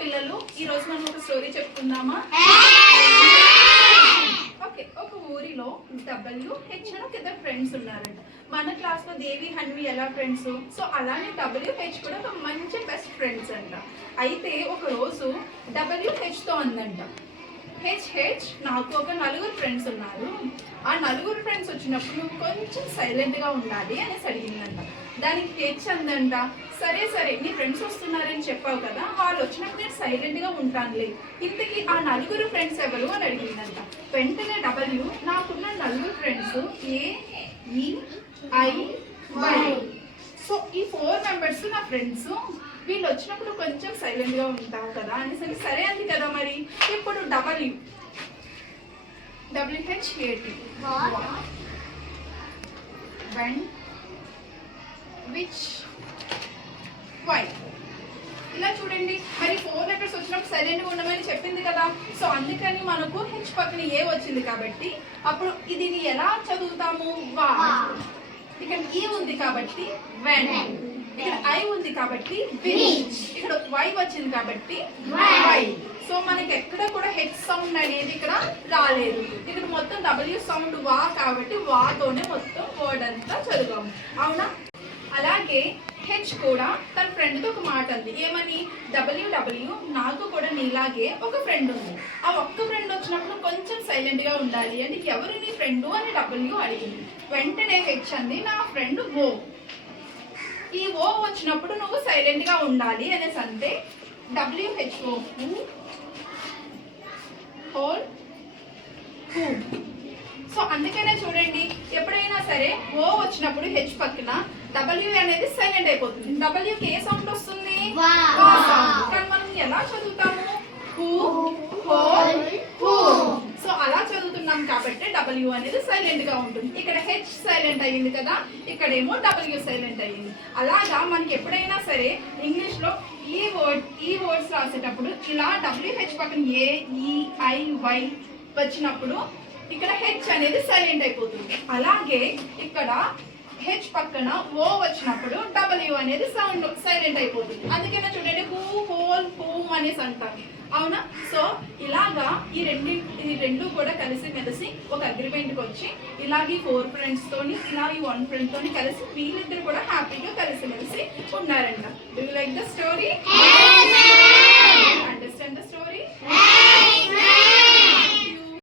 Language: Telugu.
పిల్లలు ఈ రోజు మనం ఒక స్టోరీ చెప్పుకుందామా? ఓకే, ఒక ఊరిలో WH అని ఒక ఇద్దరు ఫ్రెండ్స్ ఉన్నారంట. మన క్లాస్ లో దేవి హన్వి ఎలా ఫ్రెండ్స్, సో అలానే WH కూడా ఒక మంచి బెస్ట్ ఫ్రెండ్స్ అంట. అయితే ఒక రోజు WH తో అందంట, HH నాకు ఒక నలుగురు ఫ్రెండ్స్ ఉన్నారు, ఆ నలుగురు ఫ్రెండ్స్ వచ్చినప్పుడు నువ్వు కొంచెం సైలెంట్గా ఉండాలి అనేసి అడిగిందంట. దానికి హెచ్ అందంట, సరే సరే నీ ఫ్రెండ్స్ వస్తున్నారని చెప్పావు కదా, వాళ్ళు వచ్చినప్పుడు నేను సైలెంట్గా ఉంటానులే, ఇంతకీ ఆ నలుగురు ఫ్రెండ్స్ ఎవరు అని అడిగిందంట. వెంటనే W, నాకున్న నలుగురు ఫ్రెండ్స్ AEIY, సో ఈ 4 మెంబర్స్ నా ఫ్రెండ్స్, వీళ్ళు వచ్చినప్పుడు కొంచెం సైలెంట్గా ఉంటావు కదా అనేసి సరే అంది కదా. మరి ఇప్పుడు WHAT, when, which, why, ఇలా చూడండి. మరి 4 లెటర్స్ వచ్చినప్పుడు సైలెంట్గా ఉండమని చెప్పింది కదా, సో అందుకని మనకు హెచ్ పక్కన ఏ వచ్చింది కాబట్టి అప్పుడు దీన్ని ఎలా చదువుతాము? వా. ఇక్కడ ఈ ఉంది కాబట్టి వెన్, ఇక్కడ ఐ ఉంది కాబట్టి విచ్, ఇక్కడ వై వచ్చింది కాబట్టి వై. సో మనకి ఎక్కడ కూడా హెచ్ సౌండ్ అనేది ఇక్కడ రాలేదు. ఇక్కడ మొత్తం W సౌండ్ వా కాబట్టి వాతోనే మొత్తం వర్డ్ అంతా చదివాము, అవునా? అలాగే హెచ్ కూడా తన ఫ్రెండ్తో ఒక మాట అంది, ఏమని? WW, నాకు కూడా నీలాగే ఒక ఫ్రెండ్ ఉంది, ఆ ఒక్క ఫ్రెండ్ వచ్చినప్పుడు కొంచెం సైలెంట్గా ఉండాలి అని ఎవరు నీ ఫ్రెండు అని W అడిగింది. వెంటనే హెచ్ అంది, నా ఫ్రెండ్ ఓ. ఈ ఓ వచ్చినప్పుడు నువ్వు సైలెంట్గా ఉండాలి అనేసి అంటే WHO, హోల్ హూ. సో అందుకనే చూడండి, ఎప్పుడైనా సరే ఓ వచ్చినప్పుడు హెచ్ పక్కన W అనేది సైలెంట్ అయిపోతుంది. Wకి ఏ సౌండ్ వస్తుంది? కానీ మనం ఎలా చదువుతాము? Who, whole, who. సో అలా చదువుతున్నాం కాబట్టి W అనేది సైలెంట్ గా ఉంటుంది. ఇక్కడ హెచ్ సైలెంట్ అయ్యింది కదా, ఇక్కడేమో W సైలెంట్ అయ్యింది. అలాగా మనకి ఎప్పుడైనా సరే ఇంగ్లీష్ లో ఈ వర్డ్స్ రాసేటప్పుడు ఇలా WH పక్కన AEIY వచ్చినప్పుడు ఇక్కడ హెచ్ అనేది సైలెంట్ అయిపోతుంది. అలాగే ఇక్కడ హెచ్ పక్కన ఓ వచ్చినప్పుడు W అనేది సౌండ్ సైలెంట్ అయిపోతుంది. అందుకనే చూడండి హూ, హోల్, హూమ్ అనేసి అంటారు, అవునా? సో ఇలాగా ఈ రెండు కూడా కలిసి ఒక అగ్రిమెంట్కి వచ్చి ఇలాగే 4 ఫ్రెండ్స్ తోని ఇలాగే 1 ఫ్రెండ్ తోని కలిసి వీళ్ళిద్దరు కూడా హ్యాపీగా కలిసి ఉన్నారంట. Do you like the story?